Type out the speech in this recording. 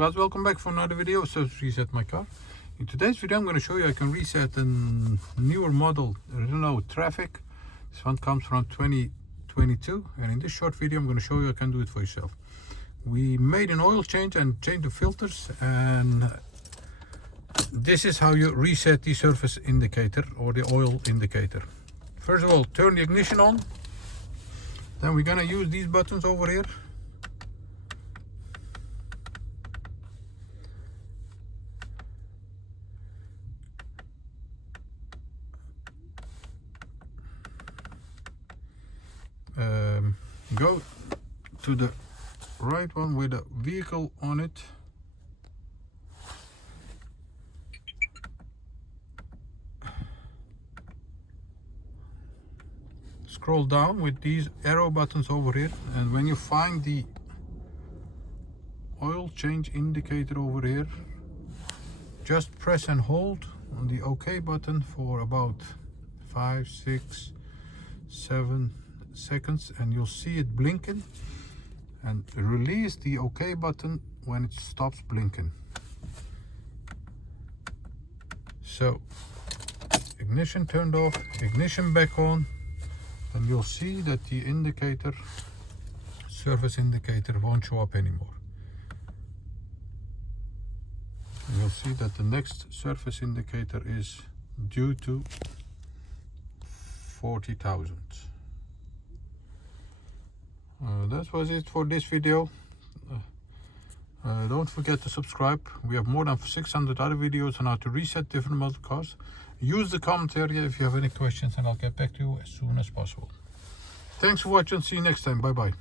Guys, welcome back for another video. So to reset my car. In today's video I'm going to show you I can reset a newer model Renault Trafic. This one comes from 2022, and in this short video I'm going to show you I can do it for yourself. We made an oil change and changed the filters, and this is how you reset the surface indicator or the oil indicator. First of all, turn the ignition on. Then we're going to use these buttons over here. Go to the right one with a vehicle on it. Scroll down with these arrow buttons over here, and when you find the oil change indicator over here, just press and hold on the OK button for about 5, 6, 7 seconds, and you'll see it blinking, and release the OK button when it stops blinking. So ignition turned off, ignition back on, and you'll see that the indicator, surface indicator, won't show up anymore. And you'll see that the next surface indicator is due to 40,000. That was it for this video. Don't forget to subscribe. We have more than 600 other videos on how to reset different model cars. Use the comment area if you have any questions, and I'll get back to you as soon as possible. Thanks for watching. See you next time. Bye bye.